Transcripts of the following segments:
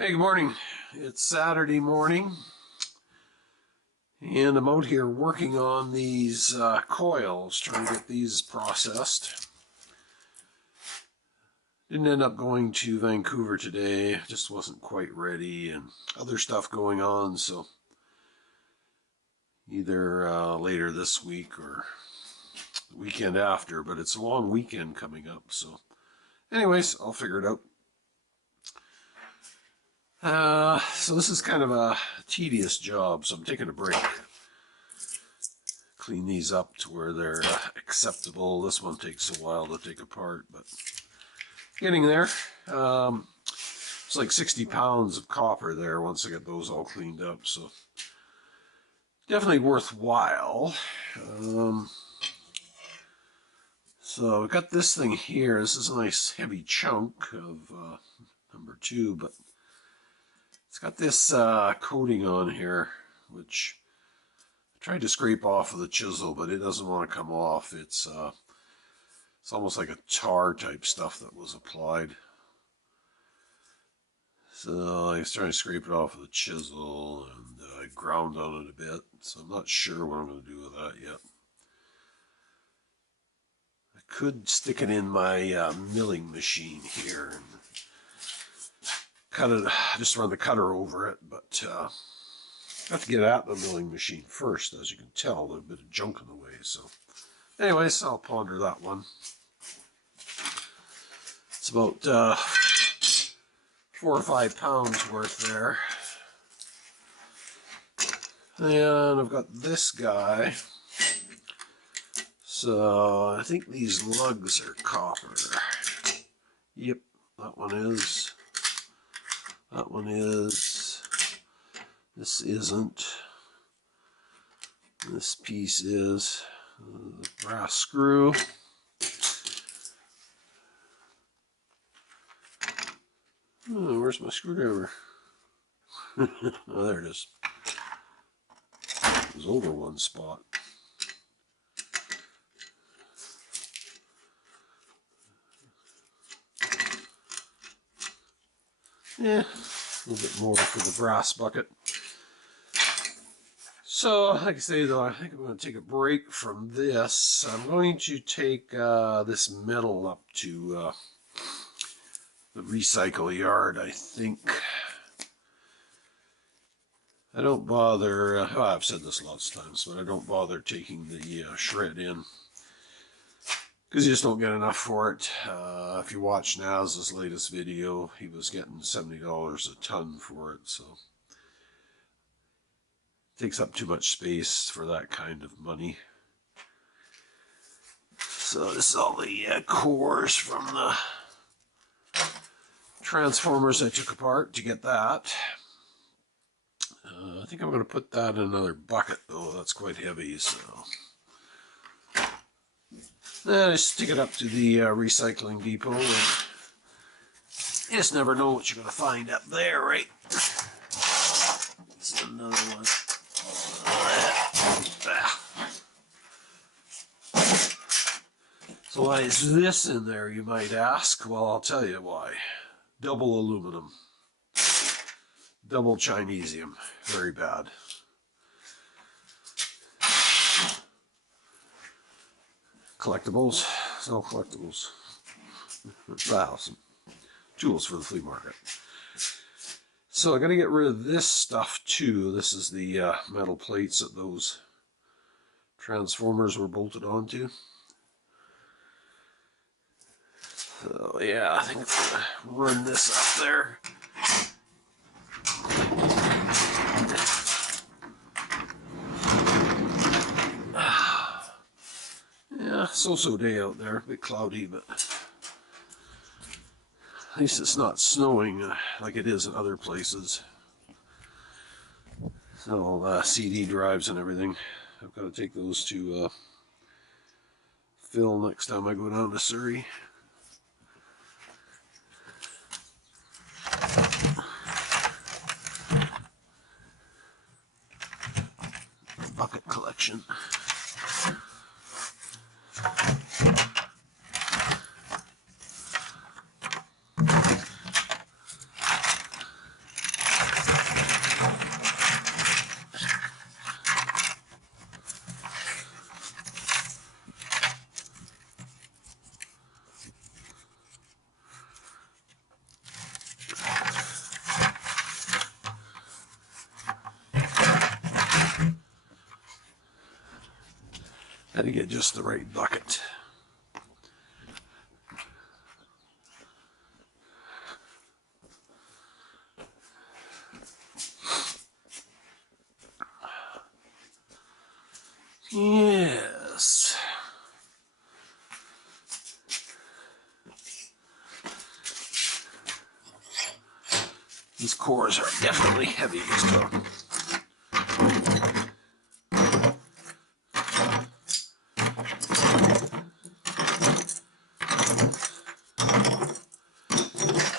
Hey, good morning. It's Saturday morning, and I'm out here working on these coils, trying to get these processed. Didn't end up going to Vancouver today, just wasn't quite ready, and other stuff going on, so either later this week or the weekend after, but it's a long weekend coming up, so anyways, I'll figure it out. So this is kind of a tedious job, so I'm taking a break. Clean these up to where they're acceptable. This one takes a while to take apart, but getting there. It's like 60 pounds of copper there once I get those all cleaned up, so definitely worthwhile. So I got this thing here. This is a nice heavy chunk of number 2, but it's got this coating on here, which I tried to scrape off with a chisel, but it doesn't want to come off. It's almost like a tar type stuff that was applied. So I was trying to scrape it off with a chisel, and I ground on it a bit. So I'm not sure what I'm going to do with that yet. I could stick it in my milling machine here and cut it, just run the cutter over it, but I have to get at the milling machine first. As you can tell, there's a bit of junk in the way. So anyways, I'll ponder that one. It's about 4 or 5 pounds worth there. And I've got this guy. So I think these lugs are copper. Yep, that one is. That one is. This isn't. This piece is. The brass screw. Oh, where's my screwdriver? Oh, there it is. It was over one spot. Yeah, a little bit more for the brass bucket. So, like I say though, I think I'm going to take a break from this. I'm going to take this metal up to the recycle yard, I think. I don't bother, well, I've said this lots of times, but I don't bother taking the shred in, because you just don't get enough for it. If you watch Naz's latest video, he was getting $70 a ton for it, so it takes up too much space for that kind of money. So this is all the cores from the transformers I took apart to get that. I think I'm going to put that in another bucket, though. That's quite heavy, so then I stick it up to the recycling depot, and you just never know what you're going to find up there, right? This is another one. So why is this in there, you might ask? Well, I'll tell you why. Double aluminum. Double Chinesium. Very bad. Collectibles. Sell collectibles. Some tools for the flea market. So I got to get rid of this stuff too. This is the metal plates that those transformers were bolted onto. So yeah, I think I'm going to run this up there. Yeah, so-so day out there. A bit cloudy, but at least it's not snowing like it is in other places. So CD drives and everything, I've got to take those to Phil next time I go down to Surrey. Bucket collection. Had to get just the right bucket. Yes. These cores are definitely heavy. So.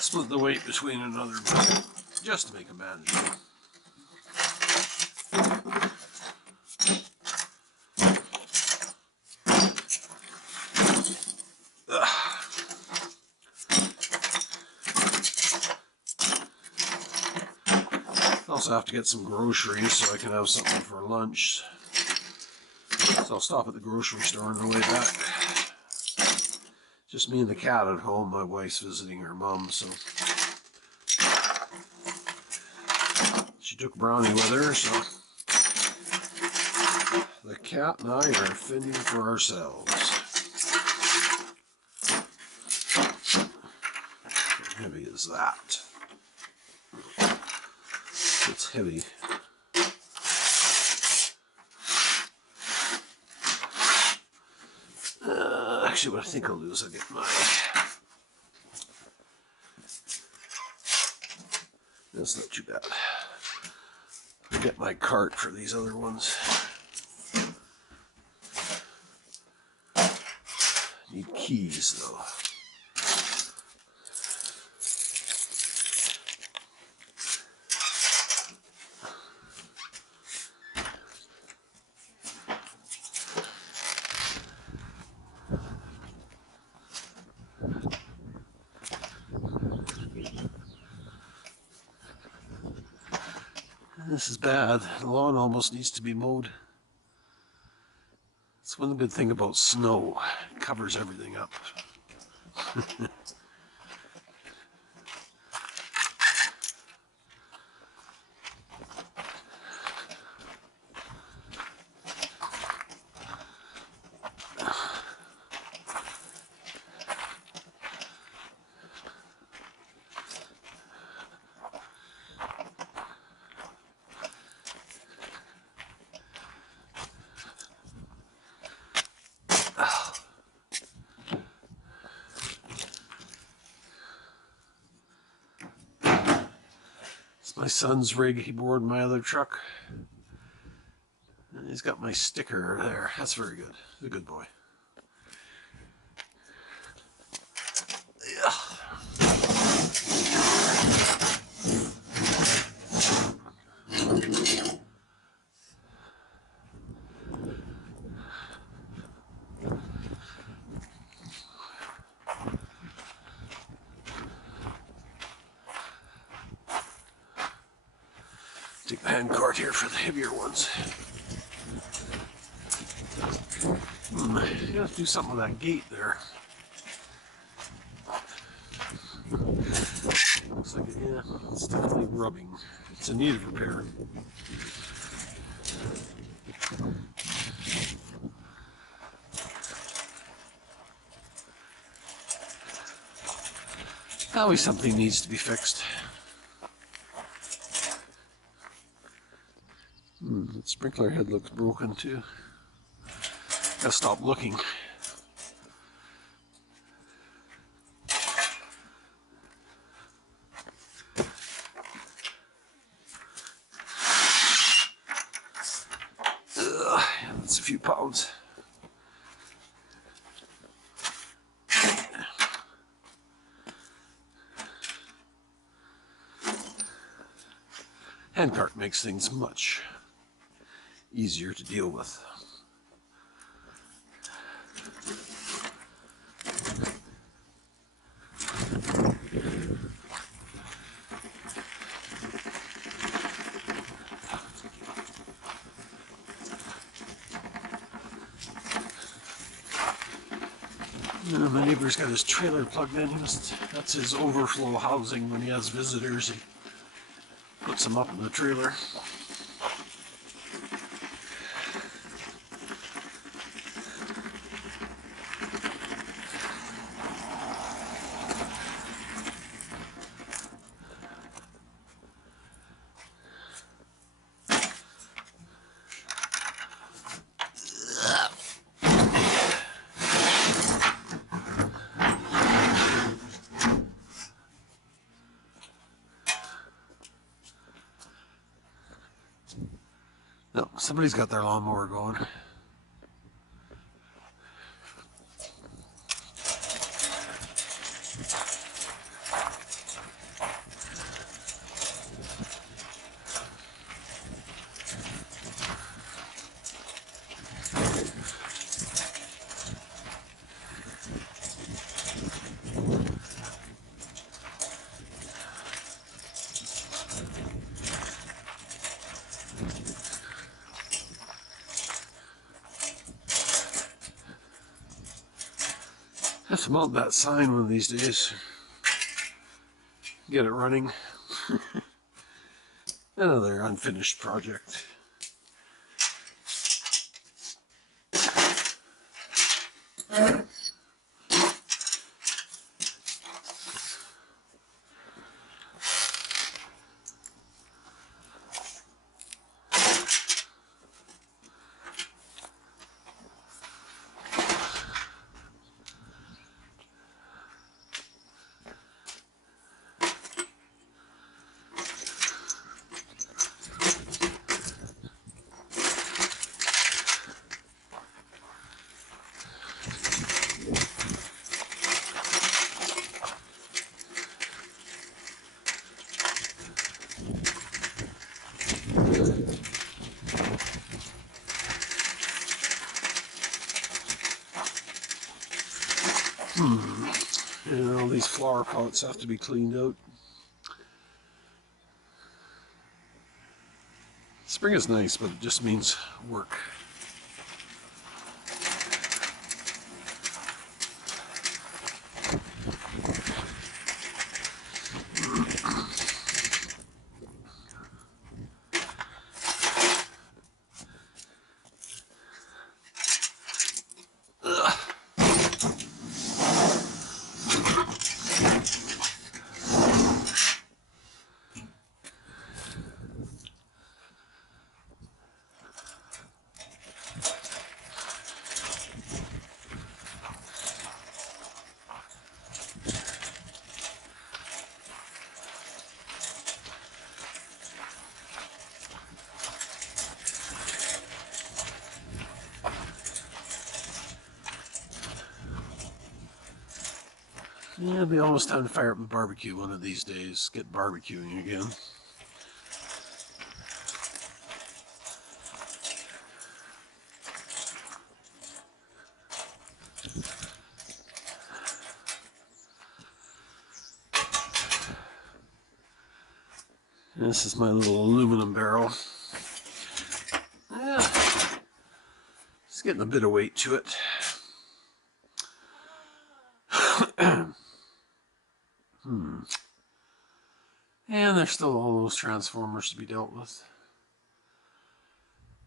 Split the weight between another bucket just to make it manageable. Also have to get some groceries so I can have something for lunch. So I'll stop at the grocery store on the way back. Just me and the cat at home. My wife's visiting her mom, so she took Brownie with her, so the cat and I are fending for ourselves. How heavy is that? It's heavy. Actually, what I think I'll do is I'll get my... That's not too bad. I'll get my cart for these other ones. Need keys, though. This is bad. The lawn almost needs to be mowed. That's one good thing about snow. It covers everything up. It's my son's rig. He borrowed my other truck. And he's got my sticker there. That's very good. He's a good boy. Yeah. Take the hand cart here for the heavier ones. You have to do something with that gate there. Looks like yeah, it's definitely rubbing. It's in need of repair. Always something needs to be fixed. The sprinkler head looks broken too. Gotta stop looking. Yeah, that's a few pounds. Handcart makes things much easier to deal with. My neighbor's got his trailer plugged in. That's his overflow housing when he has visitors. He puts them up in the trailer. Oh, somebody's got their lawnmower going. Have to mount that sign one of these days. Get it running. Another unfinished project. And all these flower pots have to be cleaned out. Spring is nice, but it just means work. Yeah, it'll be almost time to fire up the barbecue one of these days. Get barbecuing again. And this is my little aluminum barrel. Yeah, it's getting a bit of weight to it. And there's still all those transformers to be dealt with.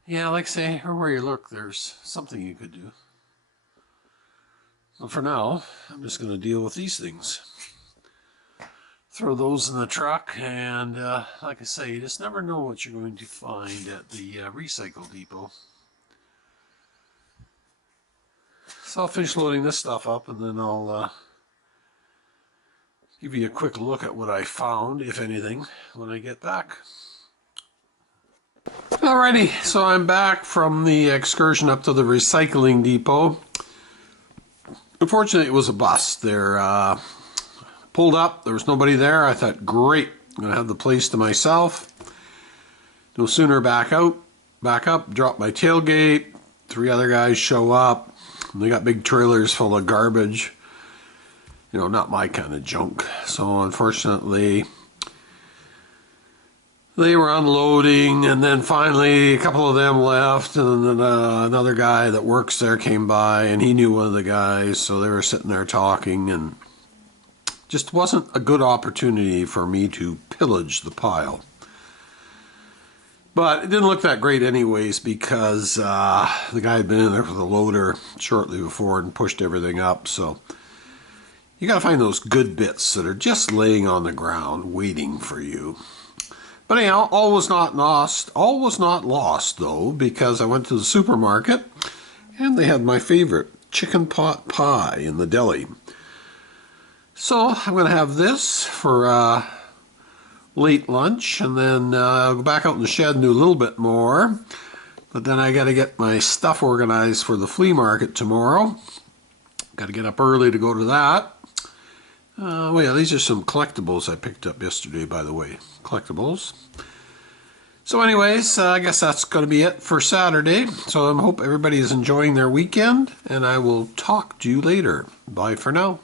Yeah, like I say, everywhere you look, there's something you could do. Well, for now, I'm just going to deal with these things. Throw those in the truck, and like I say, you just never know what you're going to find at the recycle depot. So I'll finish loading this stuff up, and then I'll give you a quick look at what I found, if anything, when I get back. Alrighty, so I'm back from the excursion up to the recycling depot. Unfortunately, it was a bust. They're pulled up, there was nobody there. I thought, great, I'm going to have the place to myself. No sooner back up, drop my tailgate, 3 other guys show up. They got big trailers full of garbage. You know, not my kind of junk. So unfortunately, they were unloading, and then finally a couple of them left, and then another guy that works there came by, and he knew one of the guys, so they were sitting there talking, and just wasn't a good opportunity for me to pillage the pile. But it didn't look that great anyways, because the guy had been in there with a loader shortly before and pushed everything up, so you got to find those good bits that are just laying on the ground waiting for you. But anyhow, all was not lost. All was not lost, though, because I went to the supermarket and they had my favorite chicken pot pie in the deli. So I'm going to have this for late lunch, and then go back out in the shed and do a little bit more. But then I got to get my stuff organized for the flea market tomorrow. Got to get up early to go to that. Oh yeah, these are some collectibles I picked up yesterday, by the way. Collectibles. So anyways, I guess that's going to be it for Saturday. So I hope everybody is enjoying their weekend, and I will talk to you later. Bye for now.